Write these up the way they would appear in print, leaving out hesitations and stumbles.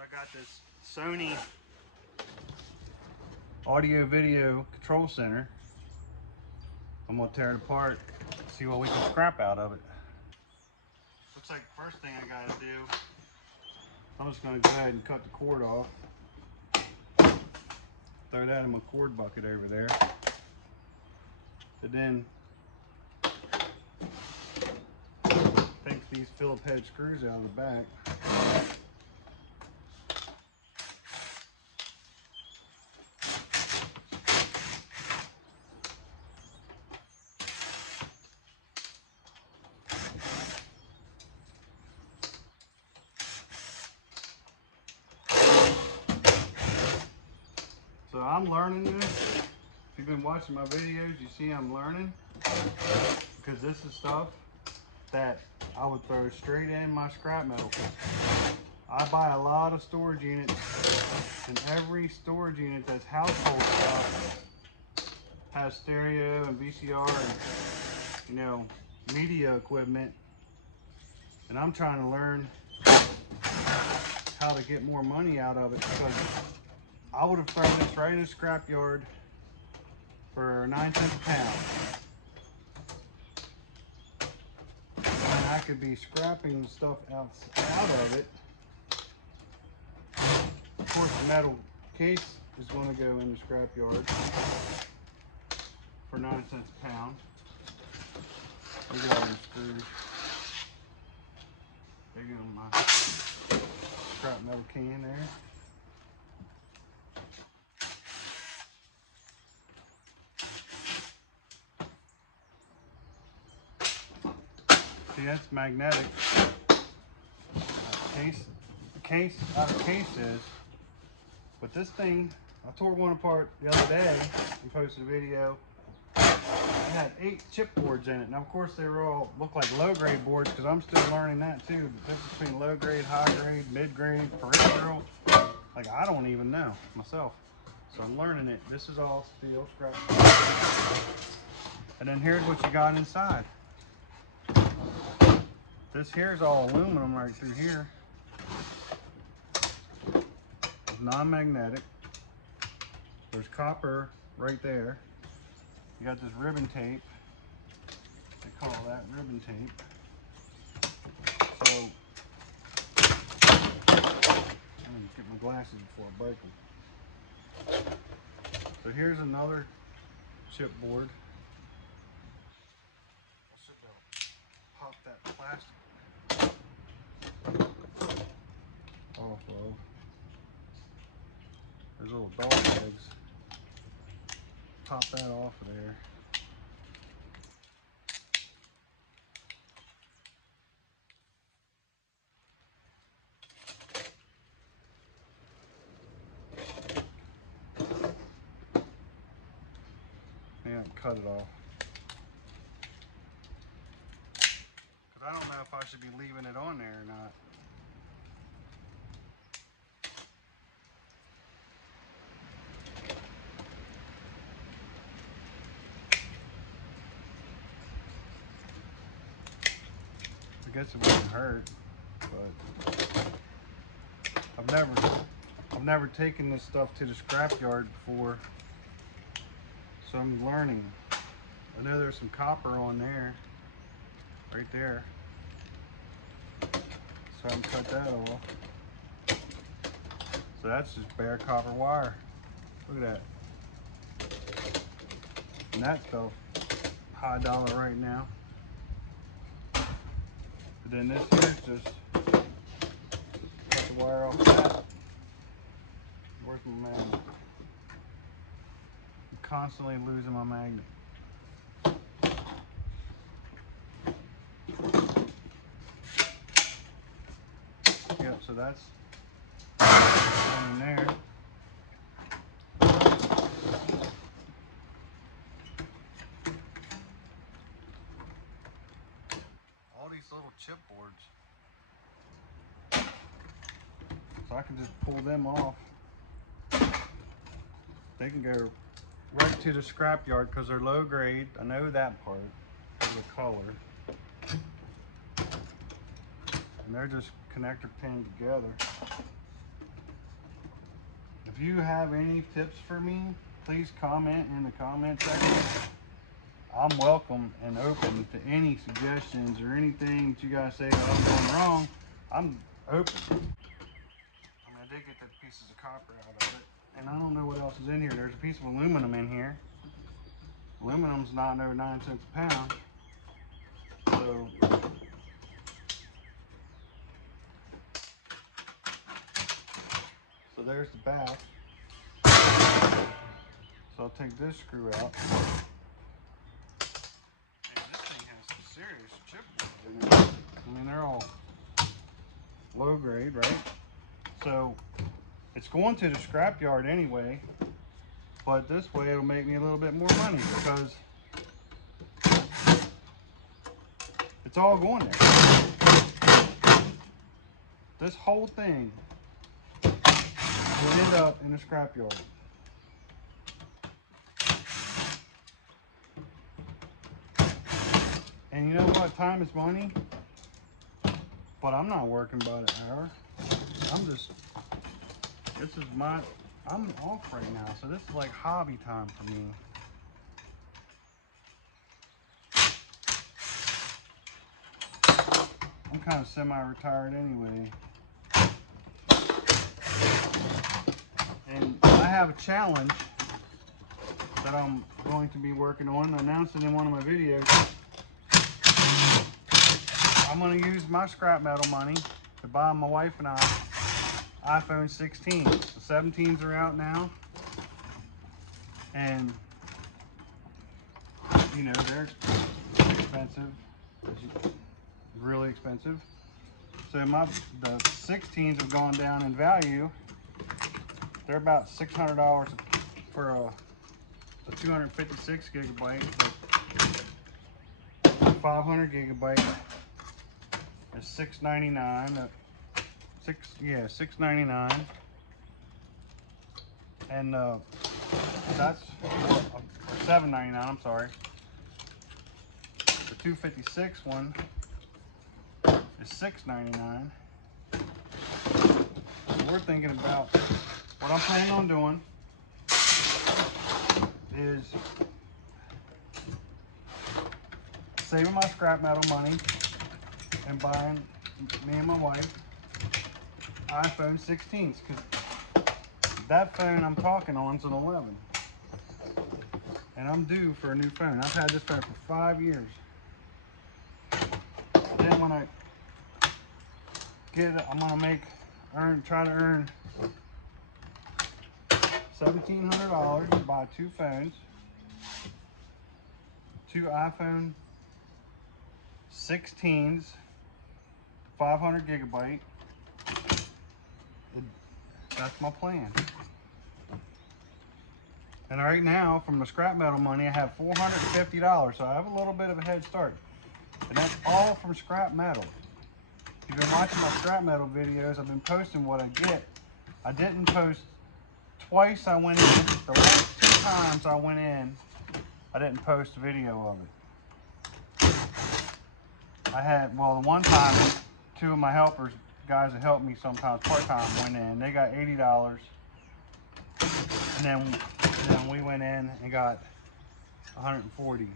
I got this Sony audio video control center. I'm gonna tear it apart, see what we can scrap out of it. Looks like the first thing I gotta do, I'm just gonna go ahead and cut the cord off. Throw that in my cord bucket over there. And then take these Phillips head screws out of the back. So I'm learning this. If you've been watching my videos, you see I'm learning, because this is stuff that I would throw straight in my scrap metal. I buy a lot of storage units, and every storage unit that's household stuff has stereo and VCR and, you know, media equipment. And I'm trying to learn how to get more money out of it, because I would have thrown this right in the scrap yard for 9 cents a pound. And I could be scrapping the stuff out of it. Of course, the metal case is going to go in the scrap yard for 9 cents a pound. Look at all these screws. There you go, my scrap metal can there. See, that's magnetic. The case is. But this thing, I tore one apart the other day and posted a video. It had 8 chipboards in it. Now, of course, they were all look like low-grade boards, because I'm still learning that too. The difference between low-grade, high-grade, mid-grade, peripheral. Like, I don't even know myself. So I'm learning it. This is all steel scrap. And then here's what you got inside. This here is all aluminum right through here. It's non-magnetic. There's copper right there. You got this ribbon tape. They call that ribbon tape. So, let me get my glasses before I break them. So here's another chipboard. I should be able to pop that plastic off of. There's little dog legs. Pop that off of there. Yeah, cut it off. Because I don't know if I should be leaving it on there or not. I guess it wouldn't hurt, but I've never taken this stuff to the scrapyard before, so I'm learning. I know there's some copper on there, right there, so I can cut that off. So that's just bare copper wire. Look at that. And that stuff, high dollar right now. But then this here's just cut the wire off that. Where's my magnet? I'm constantly losing my magnet. Yep, so that's in there. All these little chipboards. So I can just pull them off. They can go right to the scrap yard because they're low grade. I know that part of the color. And they're just connector pinned together. if you have any tips for me, please comment in the comment section. I'm welcome and open to any suggestions or anything that you guys say that I'm doing wrong. I'm open. I mean, I did get the pieces of copper out of it, and I don't know what else is in here. There's a piece of aluminum in here. Aluminum's not no 9 cents a pound. So there's the back. So I'll take this screw out. Man, this thing has some serious chipboard in it. I mean, they're all low grade, right? So it's going to the scrap yard anyway, but this way it'll make me a little bit more money because it's all going there. This whole thing will end up in the scrap yard. And you know what? Time is money, but I'm not working by the hour. I'm off right now, so this is like hobby time for me. I'm kind of semi-retired anyway. And I have a challenge that I'm going to be working on, announcing in one of my videos. I'm going to use my scrap metal money to buy my wife and I iPhone 16. The 17s are out now, and you know they're expensive, really expensive. So the 16s have gone down in value. They're about $600 for a 256 gigabyte. But 500 gigabyte is $699. $699. And that's or $799. I'm sorry. The 256 one is $699. So we're thinking about what I'm planning on doing is saving my scrap metal money and buying me and my wife iPhone 16s, because that phone I'm talking on is an 11, and I'm due for a new phone. I've had this phone for 5 years. Then when I get it, I'm gonna try to earn $1,700 to buy 2 phones, 2 iPhone 16s, 500 gigabyte. That's my plan. And right now, from the scrap metal money, I have $450, so I have a little bit of a head start. And that's all from scrap metal. If you've been watching my scrap metal videos, I've been posting what I get. I didn't post twice I went in. The last 2 times I went in, I didn't post a video of it. The one time, 2 of my helpers, guys that help me sometimes part-time, went in. They got $80. And then we went in and got 140.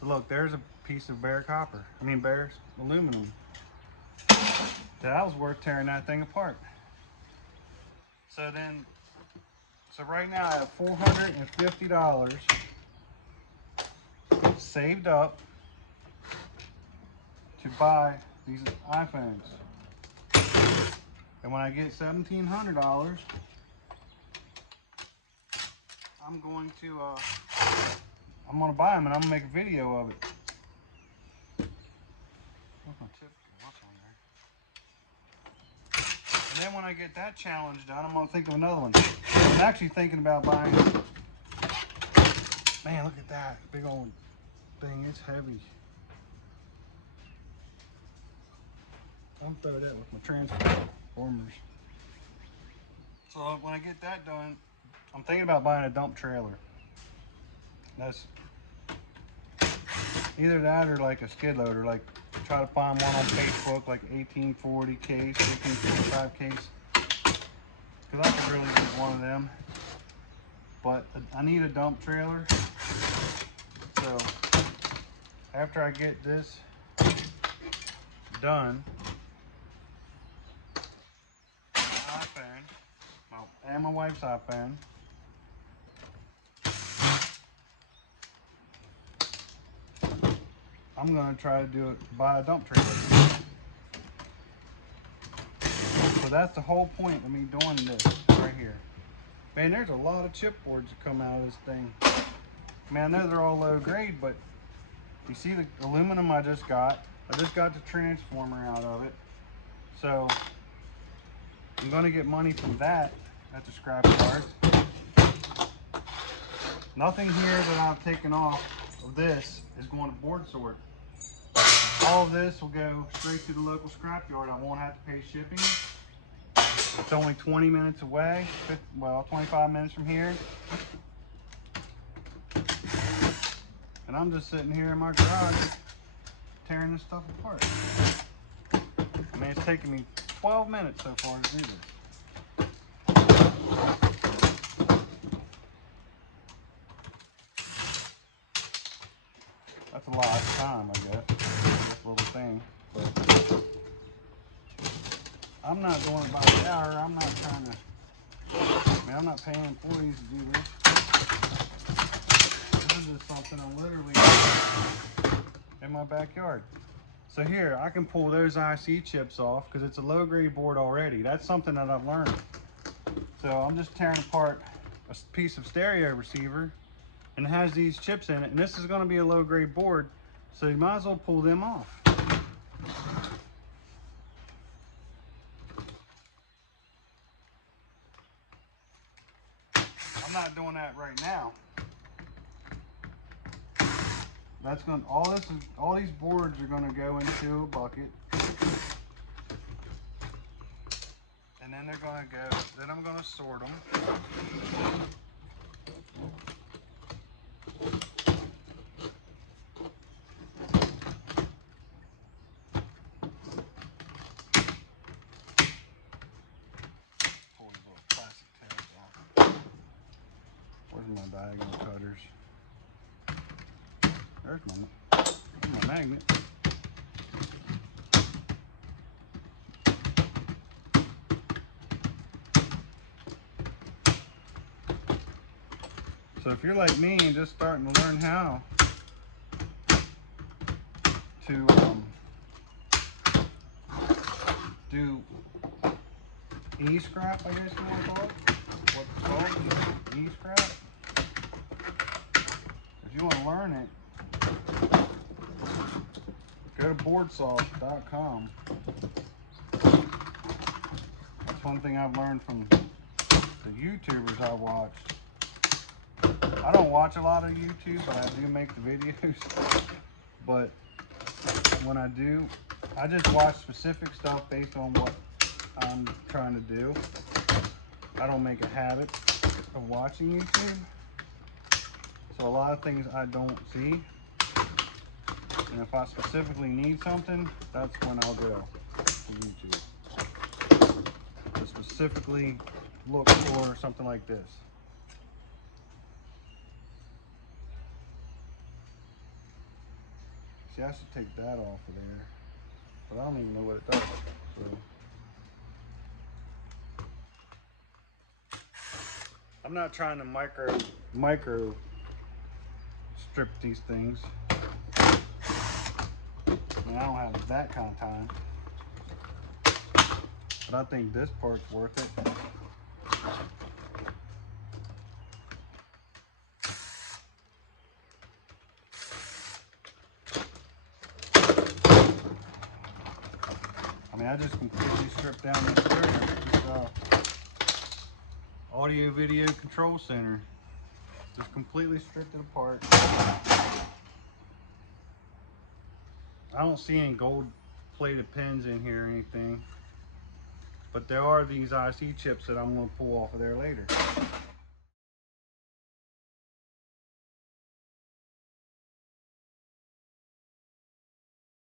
So look, there's a piece of bare aluminum. That was worth tearing that thing apart. So right now I have $450 saved up to buy these iPhones. And when I get $1,700, I'm going to buy them and I'm gonna make a video of it. What's my tip? What's on there? And then when I get that challenge done, I'm gonna think of another one. I'm actually thinking about buying. Man, look at that big old thing. It's heavy. I'll throw that with my transformers. So when I get that done, I'm thinking about buying a dump trailer. That's either that or like a skid loader. Like try to find one on Facebook, like 1840 case, 1845 case. because I could really use one of them. But I need a dump trailer. So after I get this done, my iPhone, and my wife's iPhone, I'm gonna try to do it, buy a dump trailer. So that's the whole point of me doing this right here. Man, there's a lot of chipboards that come out of this thing. Man, I know they're all low grade, but you see the aluminum I just got the transformer out of it. So I'm gonna get money from that at the scrap yard. Nothing here that I've taken off of this is going to board sort. All of this will go straight to the local scrap yard. I won't have to pay shipping. It's only 20 minutes away, well, 25 minutes from here. And I'm just sitting here in my garage tearing this stuff apart. I mean, it's taken me 12 minutes so far to do this. That's a lot of time, I guess, this little thing. But I'm not doing it by the hour. I'm not trying to, I mean, I'm not paying employees to do this. This is just something I'm literally in my backyard. So here, I can pull those IC chips off because it's a low grade board already. That's something that I've learned. So I'm just tearing apart a piece of stereo receiver and it has these chips in it. And this is going to be a low grade board. So you might as well pull them off. I'm not doing that right now. That's going to, all these boards are going to go into a bucket. And then they're going to go, then I'm going to sort them. Pull these little plastic tabs off. Where's my diagonal cutters? There's my magnet. So if you're like me and just starting to learn how to do e-scrap, I guess you want to call it, what's it called, e-scrap. If you want to learn it, go to boardsoft.com. That's one thing I've learned from the YouTubers I watch. I don't watch a lot of YouTube, but I do make the videos. But when I do, I just watch specific stuff based on what I'm trying to do. I don't make a habit of watching YouTube. So a lot of things I don't see. And if I specifically need something, that's when I'll go to YouTube. To specifically look for something like this. See, I should take that off of there, but I don't even know what it does. So I'm not trying to micro strip these things. I mean, I don't have that kind of time, but I think this part's worth it. I mean, I just completely stripped down this stereo. Audio Video Control Center. Just completely stripped it apart. I don't see any gold plated pins in here or anything, but there are these IC chips that I'm going to pull off of there later.